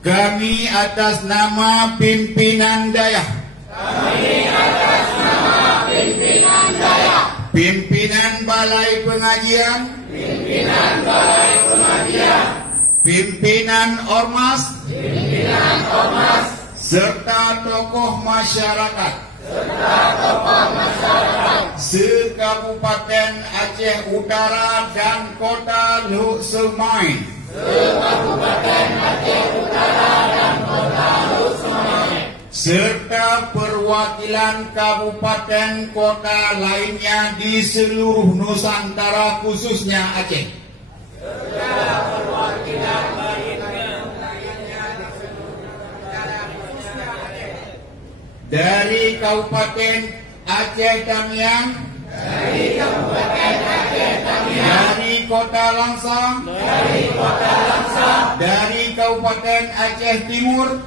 Kami atas nama pimpinan daya. Pimpinan Balai Pengajian. Pimpinan Ormas. Serta tokoh masyarakat. Se-Kabupaten Aceh Utara dan Kota Luk Semai. Serta perwakilan kabupaten kota lainnya di seluruh Nusantara khususnya Aceh. Dari Kabupaten Aceh Tamiang, dari Kota Langsang, dari Kabupaten Aceh Timur,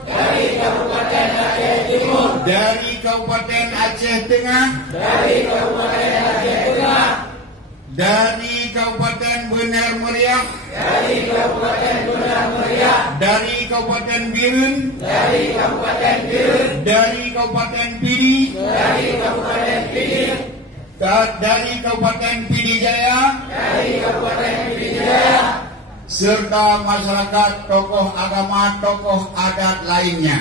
dari Kabupaten Aceh Tengah, dari Kabupaten Benar Meriah, dari Kabupaten Birun, dari Kabupaten Pidi, dari Kabupaten Pidi Jaya, serta masyarakat, tokoh agama, tokoh adat lainnya.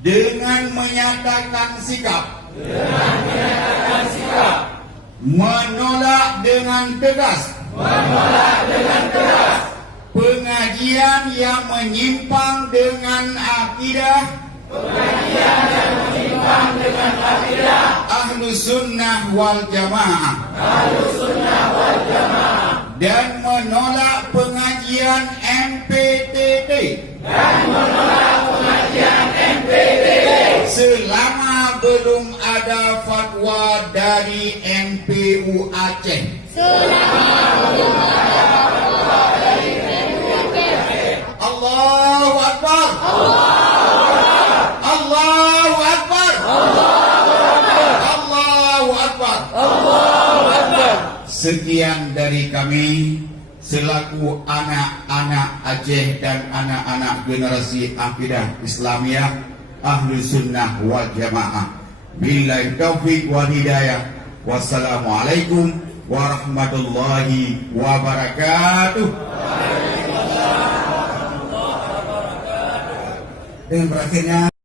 Dengan menyatakan sikap, menolak dengan tegas pengajian yang menyimpang dengan akidah Ahlus Sunnah wal Jamaah, dan menolak pengajian MPTT selama belum ada fatwa dari MPU Aceh. Allahu Akbar. Allahu Akbar. Allahu Akbar. Sekian dari kami selaku anak-anak Aceh dan anak-anak generasi akidah Islamiyah Ahlus Sunnah wal Jamaah. Billahi taufiq wal hidayah. Wassalamualaikum warahmatullahi wabarakatuh. Dengan berakhirnya